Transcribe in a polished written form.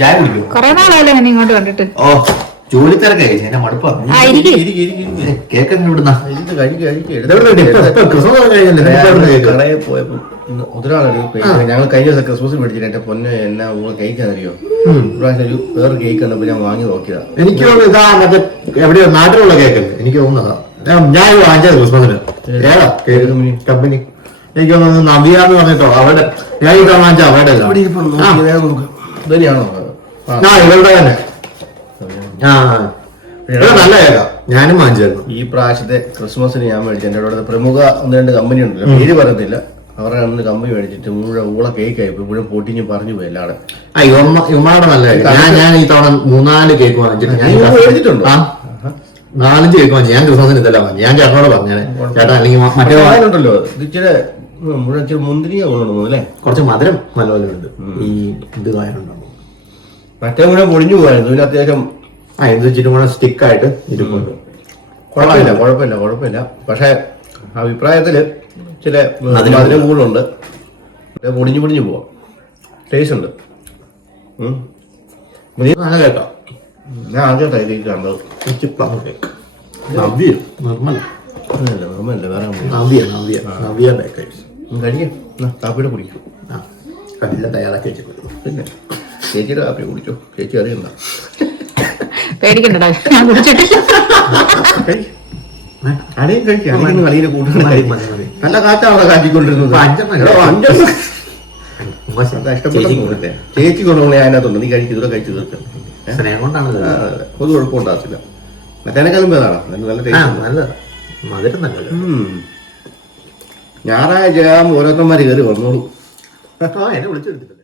ചായ കുടിക്കും. കൊറേ നാളായല്ലോ എന്നെ ഇങ്ങോട്ട് കണ്ടിട്ട്. ഓ ജോലി തിരക്കായി എന്നെ മടുപ്പാണ്. കേക്കൊക്കെ ഇവിടുന്ന കടയിൽ പോയപ്പോ ഒരാളൊരു ഞങ്ങൾ കഴിഞ്ഞ ദിവസം ക്രിസ്മസിന് മേടിച്ചിട്ട് എന്റെ പൊന്നെ എന്നാ കേക്കാന്നറിയോ, ഒരു വേറെ കേക്ക് കണ്ടപ്പോ ഞാൻ വാങ്ങി നോക്കിയതാ. എനിക്ക് തോന്നുന്നു ഇതാ മറ്റേ എവിടെയോ നാട്ടിലുള്ള കേക്കല്ലേ എനിക്ക് തോന്നുന്നതാ. ഞാൻ വാങ്ങിച്ചത് ക്രിസ്മസിന്. ഏതാ കമ്പനി? എനിക്ക് തോന്നുന്നു നബിയ എന്ന് പറഞ്ഞിട്ടോ അവിടെ ഞാൻ ഈ വാങ്ങിച്ച അവിടെ ഇതന്നെയാണോ? ഇവരുടെ തന്നെ. നല്ല കേക്കാ, ഞാനും വാങ്ങിച്ചായിരുന്നു. ഈ പ്രാവശ്യത്തെ ക്രിസ്മസിന് ഞാൻ മേടിച്ചു. എന്റെ അവിടെ പ്രമുഖ ഒന്ന് രണ്ട് കമ്പനി ഉണ്ടല്ലോ, പേര് പറയത്തില്ല, അവരുടെ അന്ന് കമ്പനി മേടിച്ചിട്ട് മുഴുവൻ കേക്ക് ആയിപ്പോ മുഴുവൻ പൊട്ടിഞ്ഞ് പറഞ്ഞു പോയി എല്ലാടെ. ഇവന്മാരുടെ നല്ല ഞാൻ ഈ തവണ 3-4 കേക്ക് വാങ്ങിച്ചിട്ട് മേടിച്ചിട്ടുണ്ടോ? 4-5 കേക്ക് വാങ്ങിച്ചു. ഞാൻ ക്രിസ്മസിന് ഇതെല്ലാം വാങ്ങി. ഞാൻ ചേട്ടനോട് പറഞ്ഞു ചേട്ടാ അല്ലെങ്കിൽ മറ്റേ ഉണ്ടല്ലോ ഇച്ചിരി മുഴുവൻ ഇച്ചിരി മുന്തിരിയ കൊണ്ടുവന്നു അല്ലേ, കുറച്ച് മധുരം നല്ലപോലെ ഉണ്ട്. ഈ ഇത് കായനുണ്ടോ മറ്റേ മുഴുവൻ പൊടിഞ്ഞു പോയായിരുന്നു. ഇതിന് അത്യാവശ്യം ഇത് ഇച്ചിരി കൂടെ സ്റ്റിക്കായിട്ട് ഇരിപ്പുണ്ട്. കുഴപ്പമില്ല. പക്ഷെ അഭിപ്രായത്തില് ചില മധുരം കൂടുതലുണ്ട്, പൊടിഞ്ഞു പോവാം. ടേസ്റ്റ് ഉണ്ട്. നല്ല കേട്ടോ. ഞാൻ ആദ്യമായിട്ടാണ് കേക്ക് കണ്ടത്. കഴിക്കാം, കാപ്പിയുടെ കുടിക്കും. തയ്യാറാക്കി വെച്ചിട്ടുണ്ട്. പിന്നെ ചേച്ചിയുടെ കാപ്പി കുടിച്ചോ, ചേച്ചി അറിയണ്ട. പേടിക്കണ്ടടാ, ഞാൻ കുടിച്ചിട്ടില്ല. അടിയും കഴിക്കാം, കളിയെ കൂട്ടുന്ന നല്ല കാറ്റാണ് കാറ്റിക്കൊണ്ടിരുന്നത്. ചേച്ചി കൊണ്ടുപോകണേ അതിനകത്തുണ്ട്. നീ കഴിക്കും, ഇതുകൂടെ കഴിച്ചു തീർക്കാം. സ്നേഹം കൊണ്ടാണ്. ഒരു കുഴപ്പം ഉണ്ടാകത്തില്ല. മറ്റേനേക്കാളും ഭേദമാണ്, നല്ല ടേസ്റ്റ്. മധുരം നല്ല. ഞായറാഴ്ച ഓരോരുത്തന്മാര് കയറി വന്നോളൂ. എന്നെ വിളിച്ചെടുത്തില്ല.